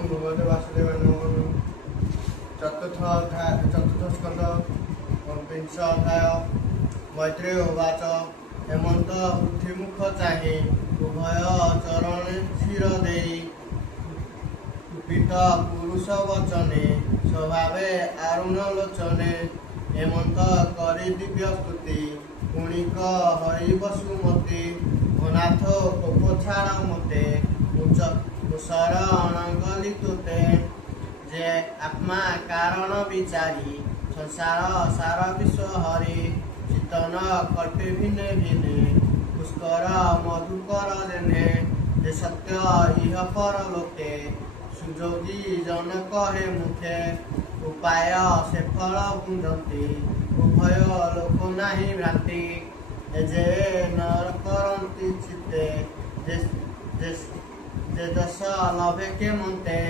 ओम भगवते वासुदेवाय नमः। चतुर्थ स्कंद विंश अध्याय। मैत्रेय उवाच हेमंत पृथ्वीमुख चाहे उभय चरण क्षीर देई कुपित पुरुष वचने स्वभावे आरुण लोचने हेमंत करी दिव्य स्तुति गुणिक हरि बसुमती अनाथ कोप छाड़ मते उषर अणगली तुते जे आत्मा कारण विचारी संसार सार विश्व हरि चितन कल्पे भिन्ने भिन्ने पुष्कर मधुकर जेने जे सत्य इह पर लोके सुजोगी जन कहे मुखे उपाय से फल बुंदती उभय लोक नाही भ्रांति जे नर करती चित्ते जे दश लभे के मते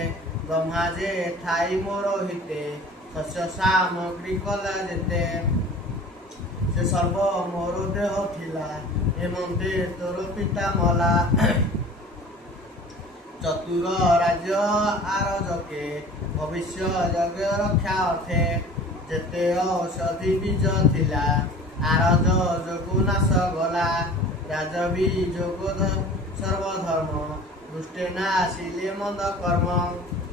ब्रह्मा जे ठाई मोर हिते शस्य सामग्री कला जेते से सर्व मोर देह थिला हेमंते तोर पिता मला चतुर राज्य आरजके भविष्य जग रक्षा अर्थे जेते औषधि बीज थिला आरज जोगु नाश गला राजबी जोग सर्वधर्म दुष्टे नाशिले मंद कर्म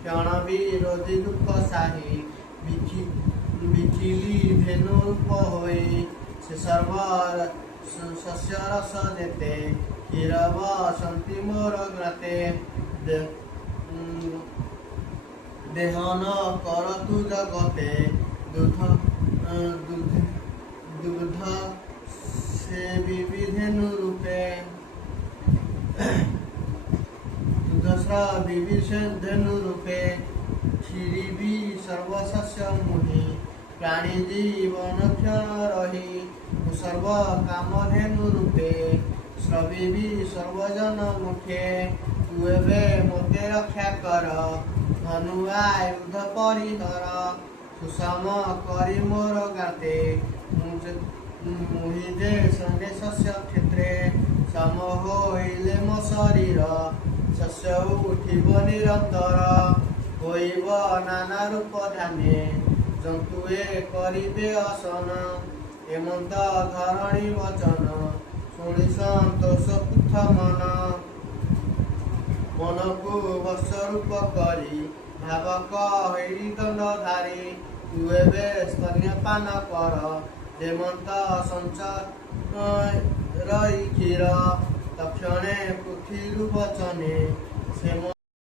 क्षण विरोधी दुख साही बिखिली धेनु रूप होई से सर्व शस्य रस देते हिरव सन्ति मोर ग्रते देहन करतु जगते दुग्ध से विविधेनु रूपे विविधेनु रूपे क्षीरी भी सर्वशस्य मुहि प्राणी जीवन क्षण रही सर्व कामधेनु रूपे श्रवी भी सर्वजन मुखे तू एबे मोते रक्षा कर धनुआ युद्ध परिहर सुषम करी मोर गाते मुहि जे संगे शस्य क्षेत्रे सम होइले मो शरीर शस्य उठिब निरंतर होइब नाना रूप ध्याने जंतुए करिबे असन हेमंत धरणी वचन शुणी संतोष पुथ मनकु वर्ष रूप करी भावक हरि दंडधारी तू एबे स्तन्यपान कर हेमंत संचय रई क्षीर तक्षणे पृथ्वी वचने